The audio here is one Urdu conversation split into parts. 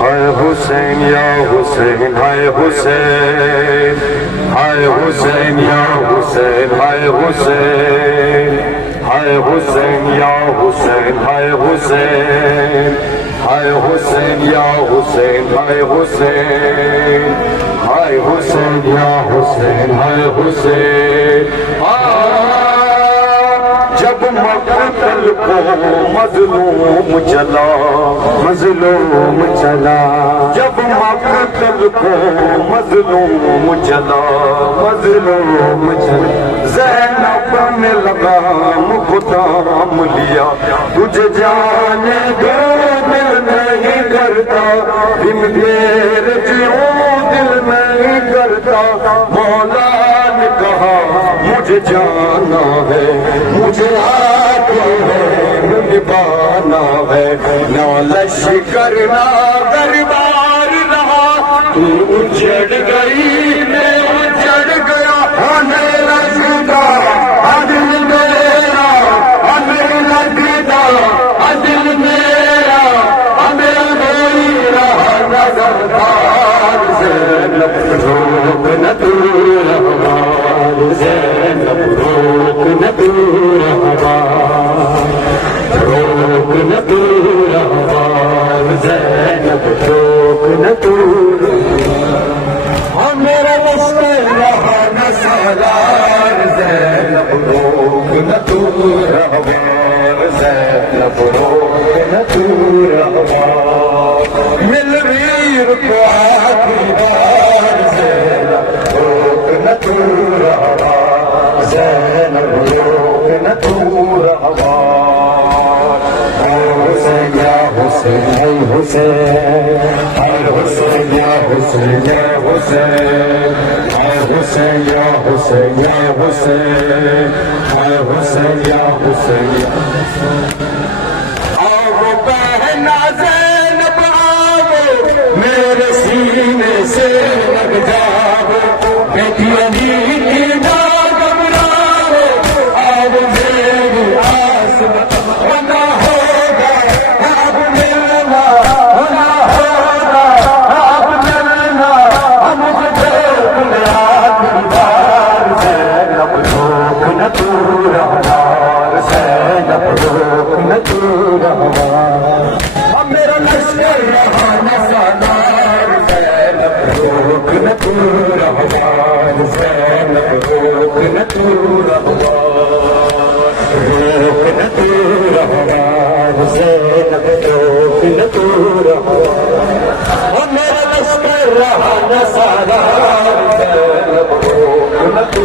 ہائے حسین یا حسین ہائے حسین ہائے حسین یا حسین ہائے حسین ہائے حسین یا حسین ہائے حسین ہائے حسین یا حسین ہائے حسین ہائے حسین یا حسین ہائے حسین جب مقتل کو مظلوم چلا مظلوم چلا جب مقتل کو مظلوم چلا مظلوم چلا زینب نے لگام کو تھام لیا تجھے جانے دو دل نہیں کرتا بن تیرے جیوں دل نہیں کرتا مولا نے کہا مجھے جانا ہے مجھے آگے ہے نبھانا ہے نہ لشکر نہ دربار رہا تو اجڑ گئی میں اجڑ گیا ہونے لگتا عدل میرا عدل لگتا عدل میرا عدل میرا نظردار زینب روک نہ تو رہوار زینب روک نہ تو رہوار روک نہ تو رہوار زینب روک نہ تو رہوار میرا لشکر رہا نہ سالار زینب روک نہ تو رہوار زینب روک نہ تو رہوار مل ویر کو آخری بار زینب روک نہ تو رہوار زینب روک نہ تو رہوار حسین یا حسین اے حسین اے حسین یا حسین یا حسین اے حسین یا حسین یا حسین اے حسین یا حسین یا حسین آؤ بہنا زینب آؤ میرے سینے سے لگ جاؤ بیٹی علی کی نہ گھبراؤ آؤ میری آس ہونا ہوگا اب ملنا ہونا ہوگا اب ملنا ہم دیکھ لیا دیدار زینب روک نہ تو رہوار زینب روک نہ تو رہوار اب میرا لشکر رہا نہ سالار زینب روک نہ تو رہوار زینب روک نہ تو رہوار روک نہ تو رہوار زینب روک نہ تو رہوار اب میرا لشکر رہا نہ سالار زینب روک نہ تو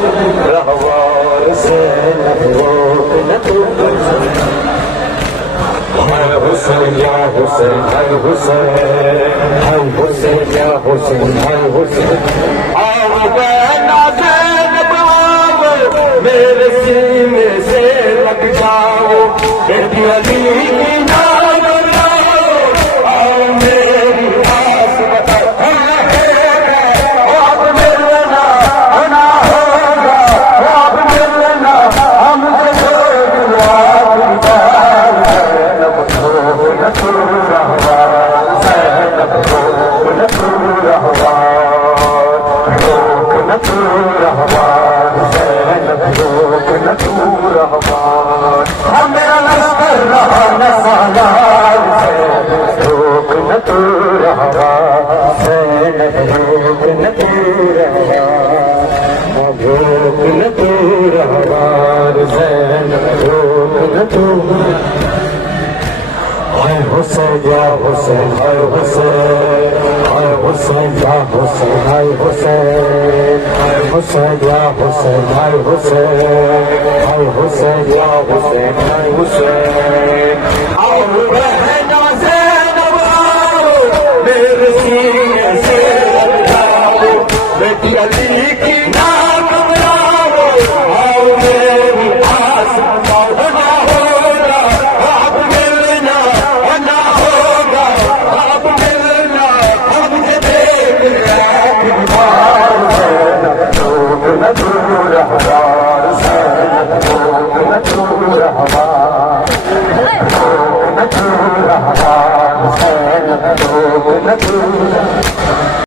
رہوار زینب روک نہ تو رہوار ہائے حسین یا حسین ہائے حسین ہائے حسین یا حسین ہائے حسین آؤ بہنا زینب آؤ میرے سینے سے لگ جاؤ بیٹی علی کی نہ گھبراؤ آؤ میری آس ہونا ہوگا اب ملنا ہونا ہوگا اب ملنا ہم دیکھ لیا دیدار زینب روک نہ تو رہوار زینب روک نہ تو رہوار روک نہ تو رہوار زینب روک نہ تو رہوار ہم میرا لشکر رہا نہ سالار زینب روک نہ تو رہوار زینب روک نہ تو رہوار روک نہ تو رہوار زینب روک نہ تو ہائے حسین یا حسین ہائے حسین ہائے حسین یا حسین ہائے حسین ہائے حسین یا حسین ہائے حسین ہائے حسین یا حسین ہائے حسین آؤ بہنا زینب آؤ میرے سینے سے لگ جاؤ بیٹی علی کی نہ گھبراؤ آؤ میری آس ہونا ہوگا اب ملنا ہونا ہوگا اب ملنا ہم دیکھ لیا دیدار زینب روک نہ تو رہوار زینب روک نہ تو رہوار روک نہ تو رہوار زینب روک نہ نور